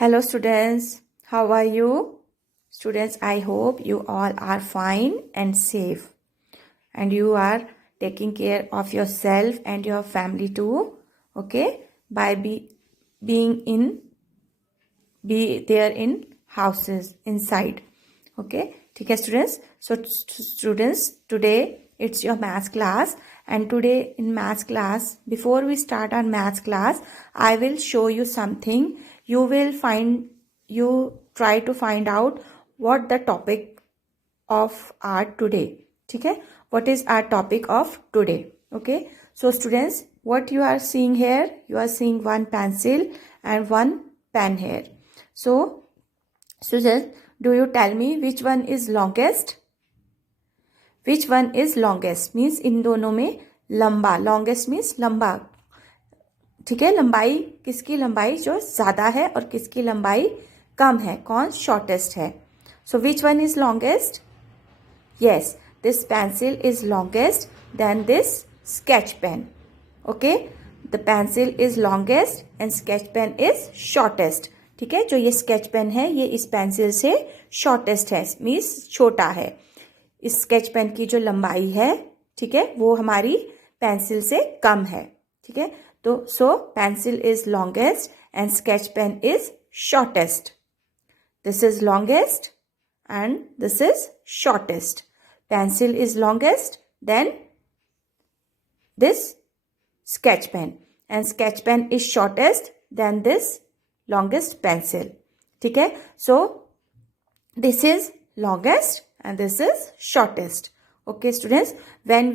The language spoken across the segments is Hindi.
Hello students, how are you? Students, I hope you all are fine and safe and you are taking care of yourself and your family too, okay? By be there in houses inside, okay? ठीक है students? So students, today it's your maths class and today in maths class, before we start our maths class, I will show you something. You try to find out what the topic of our today. ठीक है? What is our topic of today? Okay. So students, what you are seeing here, you are seeing one pencil and one pen here. So students, do you tell me which one is longest? Which one is longest? Means इन दोनों में लंबा. Longest means लंबा. ठीक है, लंबाई किसकी लंबाई जो ज्यादा है और किसकी लंबाई कम है, कौन शॉर्टेस्ट है. So which one is longest? Yes, this pencil is longest then this sketch pen. Okay, the pencil is longest and sketch pen is shortest. ठीक है, जो ये स्केच पेन है ये इस पेंसिल से शॉर्टेस्ट है, मीन्स छोटा है. इस स्केच पेन की जो लंबाई है, ठीक है, वो हमारी पेंसिल से कम है. ठीक है, तो so pencil is longest and sketch pen is shortest. This is longest and this is shortest. Pencil is longest then this sketch pen and sketch pen is shortest than this longest pencil. ठीक है, so this is longest and this is shortest. Okay students, when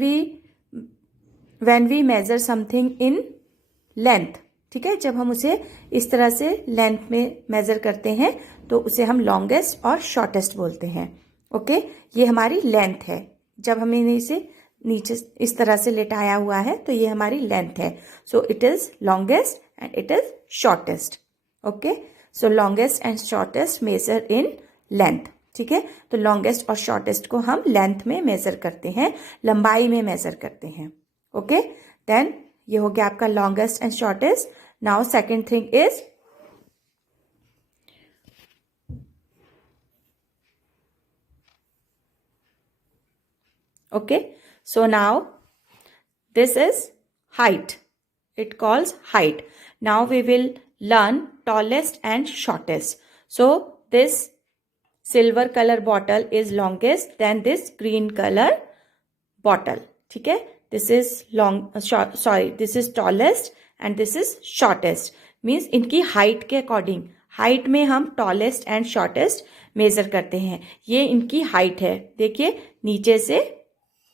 we measure something in length, ठीक है, जब हम उसे इस तरह से लेंथ में मेजर करते हैं तो उसे हम लॉन्गेस्ट और शॉर्टेस्ट बोलते हैं. ओके, ये हमारी लेंथ है. जब हमें इसे नीचे इस तरह से लेटाया हुआ है तो ये हमारी लेंथ है. So it is longest and it is shortest. Okay, so longest and shortest measure in length. ठीक है, तो लॉन्गेस्ट और शॉर्टेस्ट को हम लेंथ में मेजर करते हैं, लंबाई में मेजर करते हैं. ओके, देन ये हो गया आपका longest and shortest. Now second thing is okay, so now this is height. It calls height. Now we will learn tallest and shortest. So this silver color bottle is longest than this green color bottle. ठीक है, this is this is tallest and this is shortest. Means इनकी height के according, हाइट में हम टॉलेस्ट एंड शॉर्टेस्ट मेजर करते हैं. ये इनकी हाइट है, देखिए नीचे से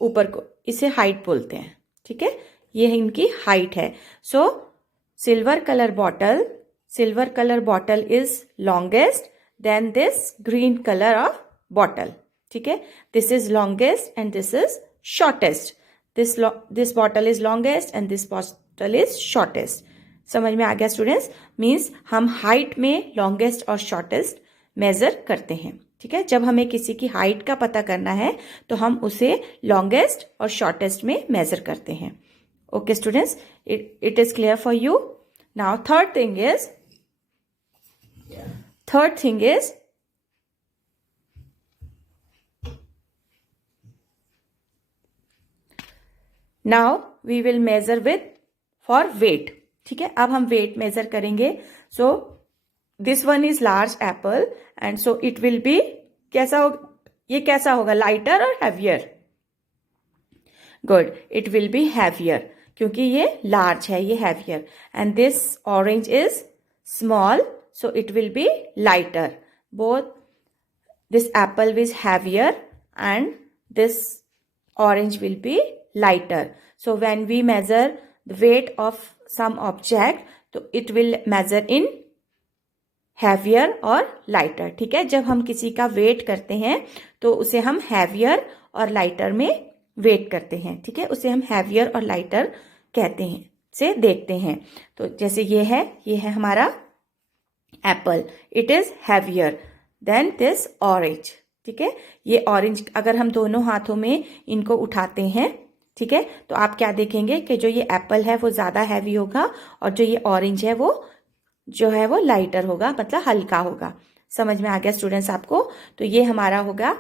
ऊपर को, इसे हाइट बोलते हैं. ठीक है, ये इनकी हाइट है. So silver colour bottle is longest then this green colour of bottle. ठीक है, this is longest and this is shortest. This bottle is longest and this bottle is shortest. समझ में आ गया स्टूडेंट्स? मीन्स हम हाइट में लॉन्गेस्ट और शॉर्टेस्ट मेजर करते हैं. ठीक है, जब हमें किसी की हाइट का पता करना है तो हम उसे लॉन्गेस्ट और शॉर्टेस्ट में मेजर करते हैं. Okay students, it is clear for you. Now third thing is now we will measure with for weight. ठीक है, अब हम वेट मेजर करेंगे. So this one is large apple and so it will be कैसा होगा, ये कैसा होगा, लाइटर और heavier? Good, it will be heavier क्योंकि ये लार्ज है, ये heavier. And this orange is small so it will be lighter. Both this apple is heavier and this orange will be lighter. So when we measure the weight of some object तो it will measure in heavier और लाइटर. ठीक है, जब हम किसी का वेट करते हैं तो उसे हम हैवियर और लाइटर में वेट करते हैं. ठीक है, उसे हम हैवियर और लाइटर कहते हैं, से देखते हैं. तो जैसे ये है हमारा Apple, it is heavier than this orange. ठीक है, ये ऑरेंज अगर हम दोनों हाथों में इनको उठाते हैं, ठीक है, तो आप क्या देखेंगे कि जो ये एप्पल है वो ज्यादा हैवी होगा और जो ये ऑरेंज है वो जो है वो लाइटर होगा, मतलब हल्का होगा। समझ में आ गया स्टूडेंट्स आपको? तो ये हमारा होगा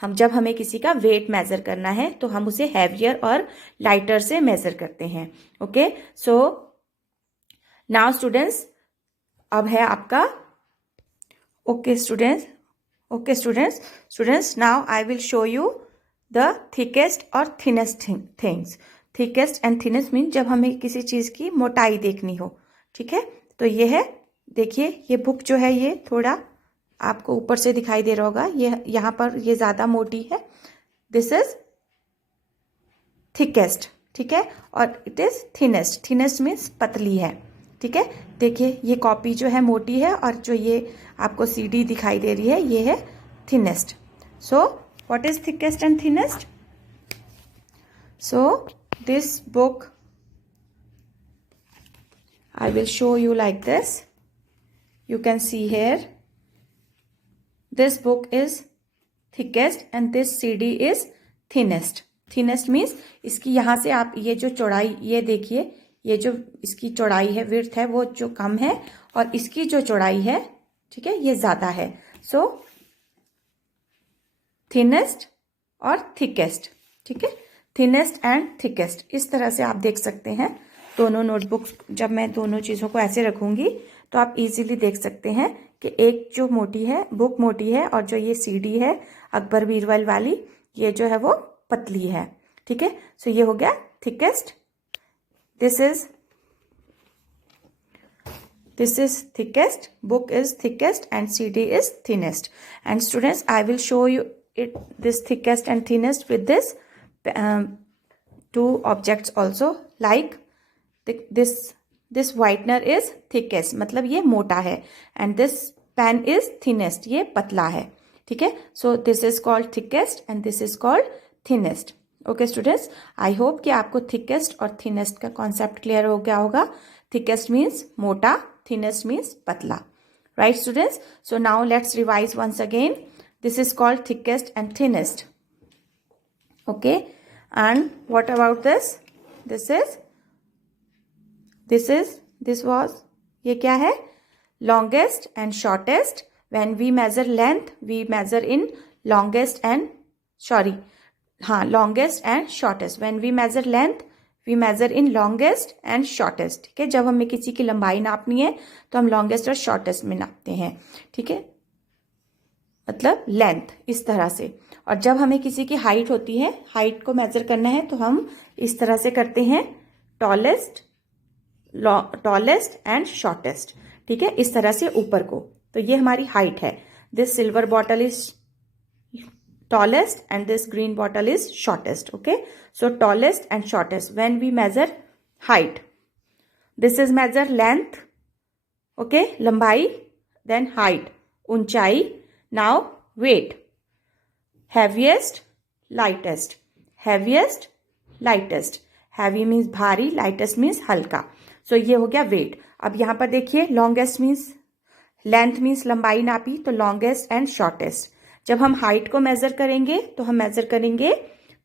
हम जब हमें किसी का वेट मेजर करना है तो हम उसे हैवियर और लाइटर से मेजर करते हैं। ओके, सो नाउ स्टूडेंट्स, अब है आपका okay students, now I will show you the thickest और thinnest things. Thickest and thinnest mean जब हमें किसी चीज़ की मोटाई देखनी हो, ठीक है। तो ये है, देखिए ये बुक जो है ये थोड़ा आपको ऊपर से दिखाई दे रहा होगा, ये यहाँ पर ये ज़्यादा मोटी है, दिस इज थिकेस्ट, ठीक है। और it is thinnest, thinnest means पतली है, ठीक है। देखिए ये कॉपी जो है मोटी है और जो ये आपको सीडी दिखाई दे रही है ये है thinnest. So what is thickest and thinnest? So this book I will show you like this. You can see here. This book is thickest and this CD is thinnest. Thinnest means इसकी यहाँ से आप ये जो चौड़ाई, ये देखिए ये जो इसकी चौड़ाई है, विड्थ है, वो जो कम है और इसकी जो चौड़ाई है, ठीक है, ये ज़्यादा है। सो थिनेस्ट और थिकेस्ट, ठीक है, थिनेस्ट एंड थिकेस्ट, इस तरह से आप देख सकते हैं दोनों नोटबुक्स। जब मैं दोनों चीज़ों को ऐसे रखूंगी तो आप इजीली देख सकते हैं कि एक जो मोटी है, बुक मोटी है, और जो ये सीडी है अकबर बीरबल वाली, ये जो है वो पतली है, ठीक है। सो ये हो गया thickest, this is thickest, book is thickest and CD is thinnest. And students, I will show you it this thickest and thinnest with this two objects also, like this whitener is thickest, मतलब ये मोटा है, and this pen is thinnest, ये पतला है, ठीक है। so this is called thickest and this is called thinnest. okay students, I hope कि आपको thickest और thinnest का concept clear हो गया होगा। thickest means मोटा, thinnest means पतला, right students? so now let's revise once again. this is called thickest and thinnest. okay, and what about this? this was ये क्या है? longest and shortest. when we measure length we measure in longest and longest and shortest. when we measure length we measure in longest and shortest, ठीक है। जब हमें किसी की लंबाई नापनी है तो हम longest और shortest में नापते हैं, ठीक है, मतलब लेंथ, इस तरह से। और जब हमें किसी की हाइट होती है, हाइट को मेजर करना है तो हम इस तरह से करते हैं, टॉलेस्ट एंड शॉर्टेस्ट, ठीक है, इस तरह से ऊपर को। तो ये हमारी हाइट है। This silver bottle is tallest and this green bottle is shortest. Okay, so tallest and shortest when we measure height, this is measure length, okay, लंबाई, देन हाइट, ऊंचाई, now weight, heaviest, lightest, heaviest, lightest, heavy means भारी, lightest means हल्का। सो ये हो गया वेट। अब यहाँ पर देखिए, longest means लेंथ मीन्स लंबाई नापी, तो longest and shortest। जब हम हाइट को मेजर करेंगे तो हम मेजर करेंगे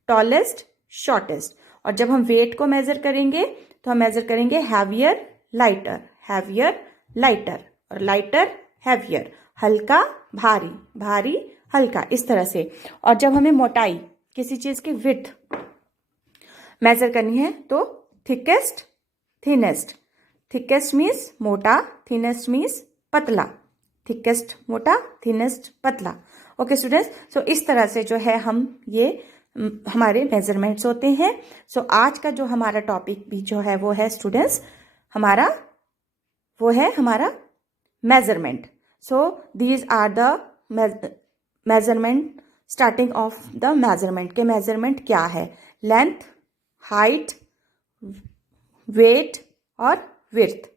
टॉलेस्ट, शॉर्टेस्ट, और जब हम वेट को मेजर करेंगे तो हम मेजर करेंगे हैवियर, लाइटर, हैवियर, लाइटर, और लाइटर, हैवियर, हल्का, भारी, भारी, हल्का, इस तरह से। और जब हमें मोटाई, किसी चीज की विड्थ मेजर करनी है तो थिकेस्ट, थिनेस्ट। थिकेस्ट मीन्स मोटा, थिनेस्ट मीन्स पतला, थिकेस्ट मोटा, थिनेस्ट पतला। ओके स्टूडेंट्स, सो इस तरह से जो है हम ये हमारे मेजरमेंट्स होते हैं। सो आज का जो हमारा टॉपिक भी जो है वो है स्टूडेंट्स हमारा measurement. So these are the measurement, starting of the measurement के मेजरमेंट क्या है, लेंथ, हाइट, वेट और विड्थ,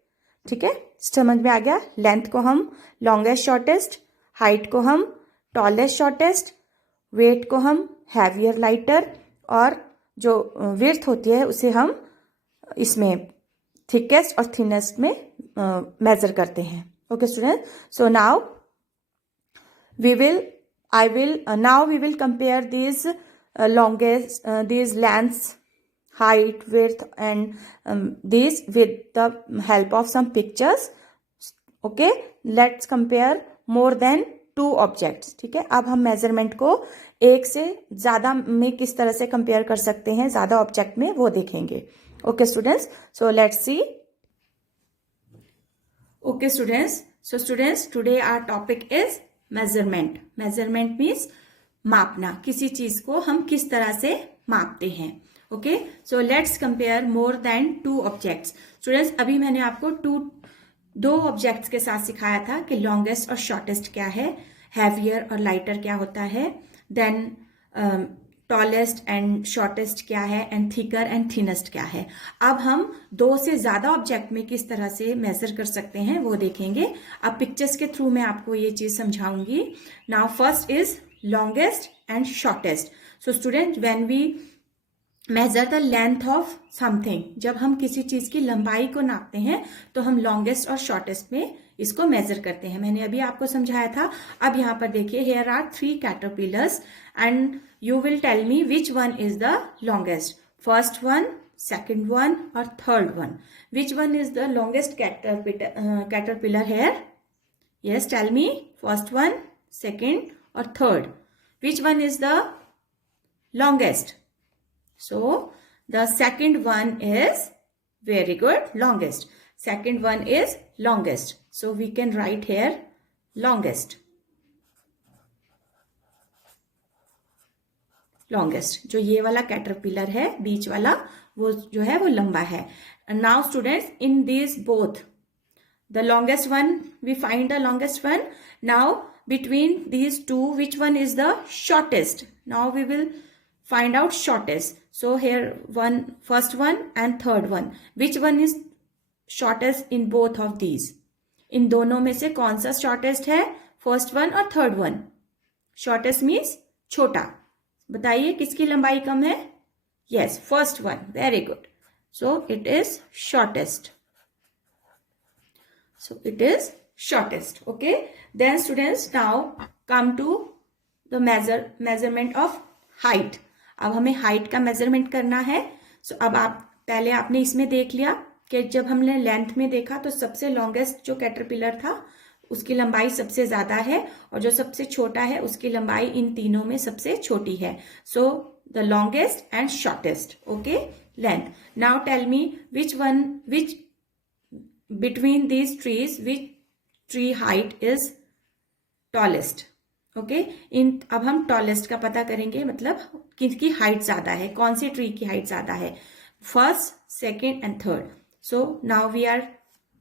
ठीक है, समझ में आ गया। लेंथ को हम लॉन्गेस्ट, शॉर्टेस्ट, हाइट को हम टॉलेस्ट, शॉर्टेस्ट, वेट को हम हैवियर, लाइटर, और जो विड्थ होती है उसे हम इसमें थिकेस्ट और थिनेस्ट में मेजर करते हैं। Okay student, so now we will compare these these lengths, height, width and these with the help of some pictures. Okay, let's compare more than 2 objects. ठीक है, अब हम मेजरमेंट को एक से ज्यादा में किस तरह से कंपेयर कर सकते हैं, ज्यादा ऑब्जेक्ट में, वो देखेंगे। Okay students, so let's see. Okay students, so students today our topic is measurement. measurement means मापना, किसी चीज को हम किस तरह से मापते हैं। Okay, so let's compare more than 2 objects. Students अभी मैंने आपको दो ऑब्जेक्ट्स के साथ सिखाया था कि लॉन्गेस्ट और शॉर्टेस्ट क्या है, हैवियर और लाइटर क्या होता है, देन टॉलेस्ट एंड शॉर्टेस्ट क्या है, एंड थिकर एंड थिनेस्ट क्या है। अब हम 2 से ज्यादा ऑब्जेक्ट में किस तरह से मेजर कर सकते हैं वो देखेंगे। अब पिक्चर्स के थ्रू मैं आपको ये चीज समझाऊंगी। Now first is longest and shortest. So student when we measure the length of something, जब हम किसी चीज की लंबाई को नापते हैं तो हम लॉन्गेस्ट और शॉर्टेस्ट में इसको मेजर करते हैं। मैंने अभी आपको समझाया था। अब यहाँ पर देखिए, here are 3 caterpillars and you will tell me which one is the longest, first one, second one और third one. Which one is the longest caterpillar here? Yes, tell me, first one, second और third, which one is the longest? So the second one is very good, longest. Second one is longest. So we can write here longest. longest. जो ये वाला कैटरपिलर है बीच वाला, वो जो है वो लंबा है। And now students, in these both, the longest one, we find the longest one. Now between these two, which one is the shortest? Now we will find out shortest. So here one, first one and third one, which one is shortest in both of these? इन दोनों में से कौन सा shortest है, फर्स्ट वन और थर्ड वन? shortest means छोटा। बताइए किसकी लंबाई कम है? yes, first one, very good. So it is shortest. So it is shortest. Okay, then students now come to the measurement of height. अब हमें हाइट का मेजरमेंट करना है। सो अब आप पहले आपने इसमें देख लिया कि जब हमने लेंथ में देखा तो सबसे लॉन्गेस्ट जो कैटरपिलर था उसकी लंबाई सबसे ज्यादा है, और जो सबसे छोटा है उसकी लंबाई इन तीनों में सबसे छोटी है। So the longest and shortest, okay, length. Now tell me which between these trees, which tree height is tallest? Okay, अब हम टॉलेस्ट का पता करेंगे, मतलब किसकी हाइट ज्यादा है, कौन सी ट्री की हाइट ज्यादा है, first, second and third. So now we are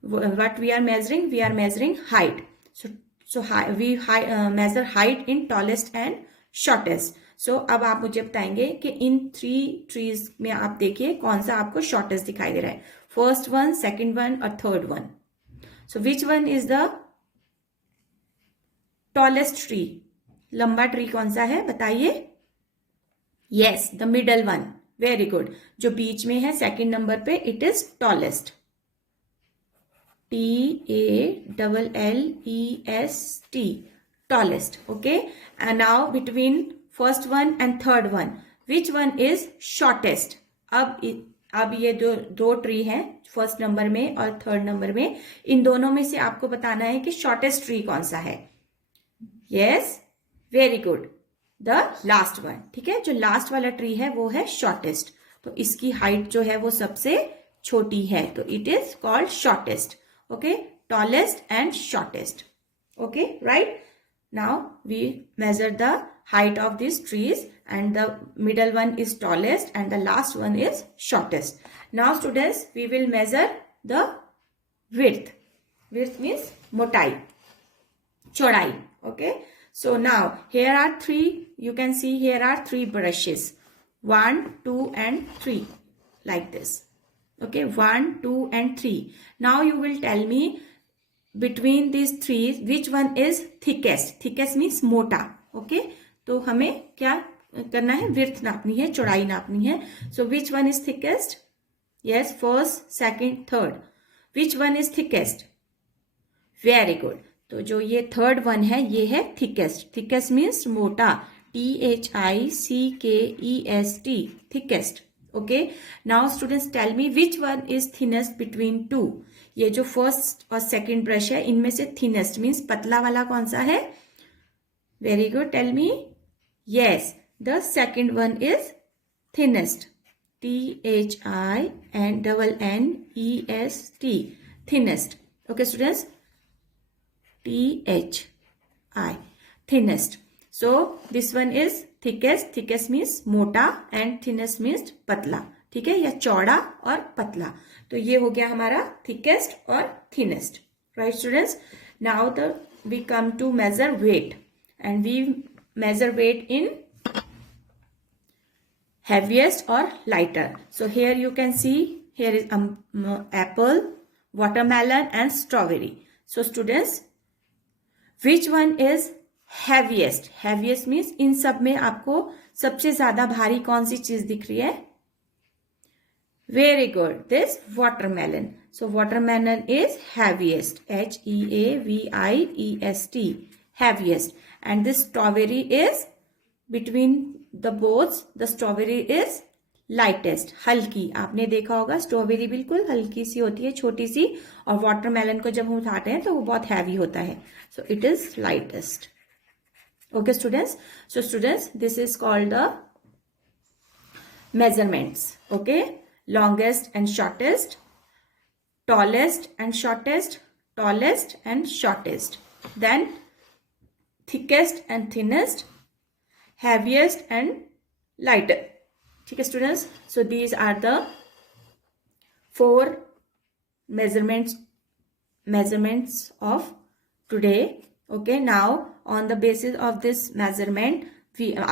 what we are measuring, we are measuring height. So we measure height in tallest and shortest. So अब आप मुझे बताएंगे कि इन 3 ट्रीज में आप देखिए कौन सा आपको शॉर्टेस्ट दिखाई दे रहा है, फर्स्ट वन, सेकेंड वन और third one. So which one is the tallest tree? लंबा ट्री कौन सा है बताइए? Yes, the middle one, very good. जो बीच में है सेकेंड नंबर पे, it is tallest, TALLEST, tallest. Okay, and now between first one and third one, which one is shortest? अब ये दो ट्री हैं फर्स्ट नंबर में और थर्ड नंबर में, इन दोनों में से आपको बताना है कि शॉर्टेस्ट ट्री कौन सा है। Yes, very good, the last one. ठीक है, जो लास्ट वाला ट्री है वो है शॉर्टेस्ट, तो इसकी हाइट जो है वो सबसे छोटी है, तो it is called shortest. Okay, tallest and shortest. Okay, right. Now we measure the height of these trees and the middle one is tallest and the last one is shortest. Now students, we will measure the width. Width means motai, chodai. Okay, so now here are 3, you can see here are 3 brushes, 1, 2 and 3, like this. Okay, 1, 2 and 3. Now you will tell me between these 3 which one is thickest. Thickest means mota. Okay, तो हमें क्या करना है, विड्थ नापनी है, चौड़ाई नापनी है। So which one is thickest? Yes, first, second, third. Which one is thickest? Very good. तो जो ये थर्ड वन है ये है थिकेस्ट। थिकेस्ट मीन्स मोटा, THICKEST, thickest. Okay, now students tell me which one is thinnest between 2? ये जो फर्स्ट और सेकंड ब्रश है इनमें से थिनेस्ट मीन्स पतला वाला कौन सा है? Very good, tell me. Yes, the second one is thinnest. THINNEST, thinnest. Okay students, THI, thinnest. So this one is thickest. Thickest means मोटा and thinnest means पतला. ठीक है, या चौड़ा और पतला. तो ये हो गया हमारा thickest और thinnest. Right students? Now we come to measure weight, and we measure weight in heaviest or lighter. So here you can see, here is apple, watermelon and strawberry. So students, which one is heaviest? Heaviest means इन सब में आपको सबसे ज्यादा भारी कौन सी चीज दिख रही है? Very good, this watermelon. So watermelon is heaviest, HEAVIEST, heaviest. And this strawberry is between the both, the strawberry is lightest, हल्की. आपने देखा होगा स्ट्रॉबेरी बिल्कुल हल्की सी होती है, छोटी सी, और वाटरमेलन को जब हम उठाते हैं तो वो बहुत हैवी होता है. So it is lightest. Okay students, so students this is called the measurements. Okay, longest and shortest, tallest and shortest, tallest and shortest, then thickest and thinnest, heaviest and lighter. ठीक है students, so these are the 4 measurements of today. Okay, now on the basis of this measurement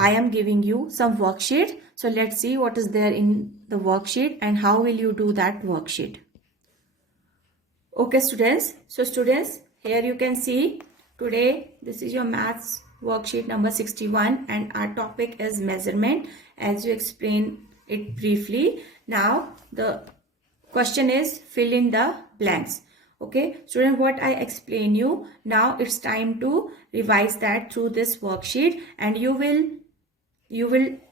I am giving you some worksheet. So let's see what is there in the worksheet and how will you do that worksheet. Okay students, so students, here you can see today this is your maths worksheet number 61 and our topic is measurement, as you explained it briefly. Now the question is fill in the blanks. Okay student, what I explain you now, it's time to revise that through this worksheet and you will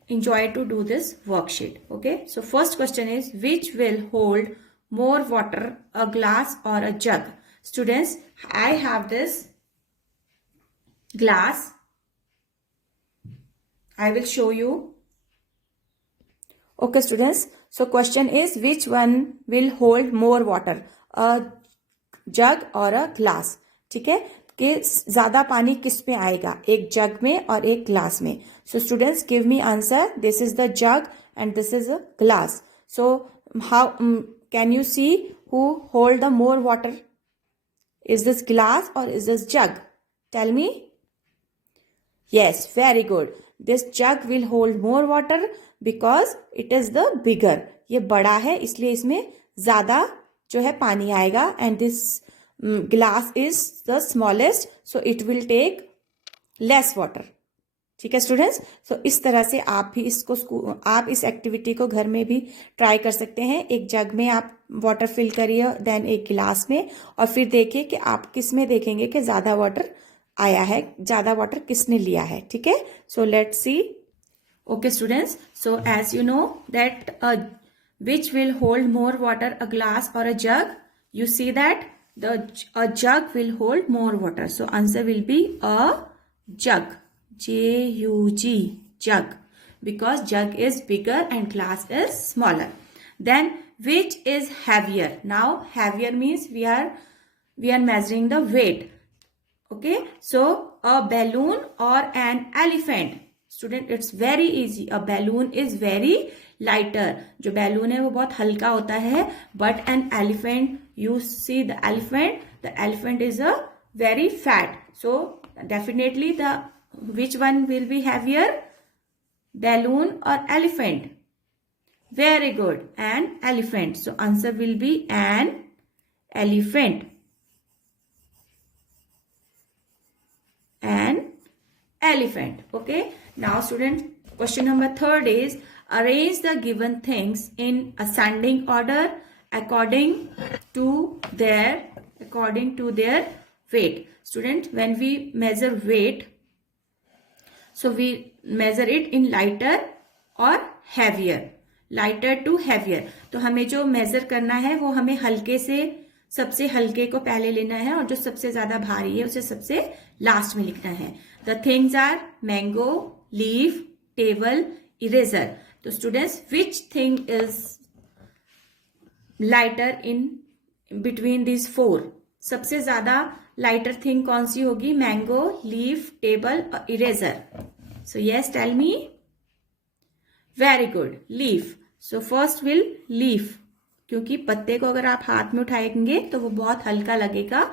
enjoy to do this worksheet. Okay, so first question is, which will hold more water, a glass or a jug? Students, I have this glass. I will show you. Okay students, so question is, which one will hold more water, a jug or a glass? ठीक है, कि ज्यादा पानी किस में आएगा, एक जग में और एक ग्लास में. So students, give me answer. This is the jug and this is a glass. So how can you see who hold the more water? Is this glass or is this jug? Tell me. Yes, very good. This jug will hold more water because it is the bigger. ये बड़ा है इसलिए इसमें ज्यादा जो है पानी आएगा. And this glass is the smallest, so it will take less water. ठीक है स्टूडेंट्स, सो इस तरह से आप भी आप इस एक्टिविटी को घर में भी ट्राई कर सकते हैं. एक जग में आप वाटर फिल करिए, देन एक गिलास में, और फिर देखिए कि आप किस में देखेंगे कि ज्यादा वाटर आया है, ज्यादा वाटर किसने लिया है. ठीक है, so let's see. Okay students, so as you know that which will hold more water, a glass or a jug? You see that a jug will hold more water, so answer will be a jug, J-U-G, jug, because jug is bigger and glass is smaller. Then which is heavier? Now heavier means we are measuring the weight. Okay, so a balloon or an elephant? Student, it's very easy. A balloon is very lighter. जो बैलून है वो बहुत हल्का होता है. But an elephant, you see the elephant is a very fat. So definitely which one will be heavier? Balloon or elephant? Very good, an elephant. So answer will be an elephant. An elephant. Okay, now student, question number 3 is, arrange the given things in ascending order according to their weight. Student, when we measure weight, so we measure it in lighter or heavier, lighter to heavier. तो हमें जो measure करना है वो हमें हल्के से सबसे हल्के को पहले लेना है और जो सबसे ज्यादा भारी है उसे सबसे लास्ट में लिखना है। The things are mango, leaf, table, eraser. तो students, which thing is lighter in between this four? सबसे ज्यादा लाइटर थिंग कौन सी होगी? मैंगो, लीफ, टेबल और eraser. So yes, tell me. Very good, leaf. So first will leaf, क्योंकि पत्ते को अगर आप हाथ में उठाएंगे तो वो बहुत हल्का लगेगा।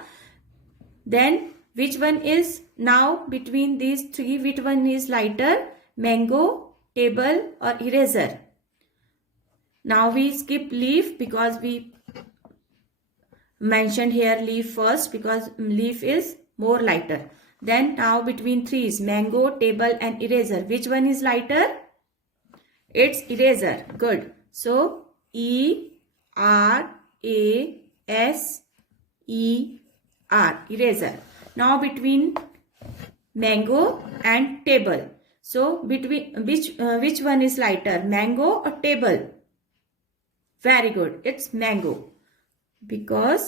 Then which one is now between these three, which one is lighter? Mango, table और eraser. Now we skip leaf because we mentioned here leaf first because leaf is more lighter. Then now between threes, mango, table and eraser. Which one is lighter? It's eraser. Good. So E-R-A-S-E-R, eraser. Now between mango and table. So between which one is lighter? Mango or table? Very good. It's mango because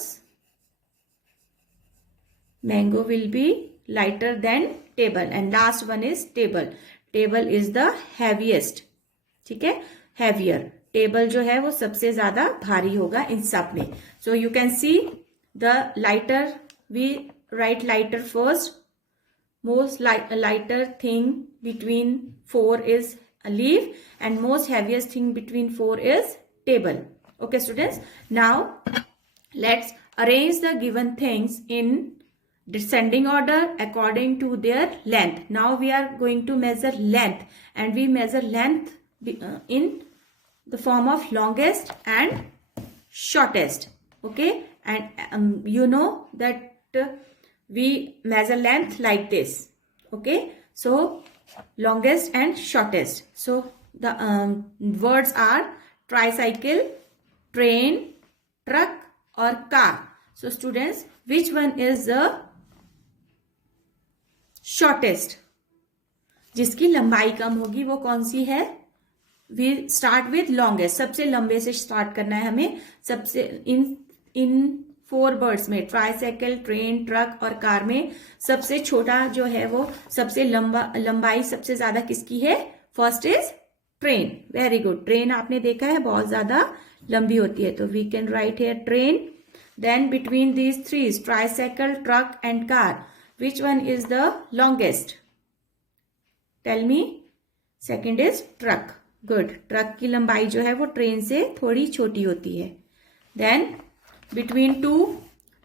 mango will be lighter than table. And last one is table. Table is the heaviest. ठीक है, heavier. Table जो है वो सबसे ज्यादा भारी होगा इन सब में. So you can see the lighter. We write lighter first. Most lighter thing between four is a leaf, and most heaviest thing between four is table. Okay students, now let's arrange the given things in descending order according to their length. Now we are going to measure length, and we measure length in the form of longest and shortest. Okay, and you know that we measure length like this. Okay, so longest and shortest. So the words are tricycle, train, truck or car. So students, which one is the shortest? जिसकी लंबाई कम होगी वो कौन सी है? We start with longest. सबसे लंबे से स्टार्ट करना है हमें. सबसे इन फोर वर्ड्स में, ट्राईसाइकिल, ट्रेन, ट्रक और कार में सबसे छोटा जो है वो सबसे लंबाई सबसे ज्यादा किसकी है? First is train. Very good. Train आपने देखा है बहुत ज्यादा लंबी होती है, तो we can write here train. Then between these three, tricycle, truck and car, which one is the longest? Tell me. Second is truck. Good. Truck की लंबाई जो है वो ट्रेन से थोड़ी छोटी होती है. Then between two,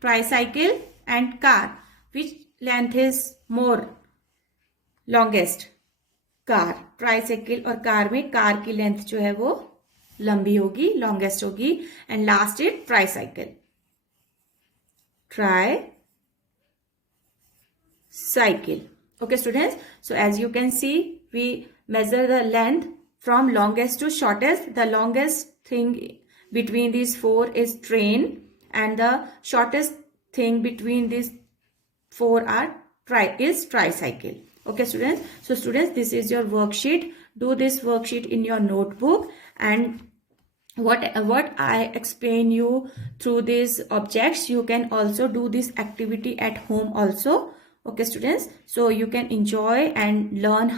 tricycle and car, which length is more longest? Car. Tricycle और कार में कार की लेंथ जो है वो लंबी होगी, लॉन्गेस्ट होगी. And last is tricycle. Tricycle. Okay students, so as you can see, we measure the length from longest to shortest. The longest thing between these four is train, and the shortest thing between these four are tricycle. Okay students, so students, this is your worksheet. Do this worksheet in your notebook, and what I explain you through these objects, you can also do this activity at home also. Okay students, so you can enjoy and learn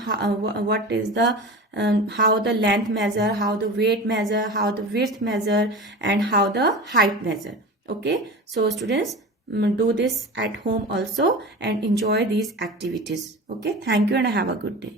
what is the how the length measure, how the weight measure, how the width measure, and how the height measure. Okay, so students, do this at home also and enjoy these activities. Okay, thank you and have a good day.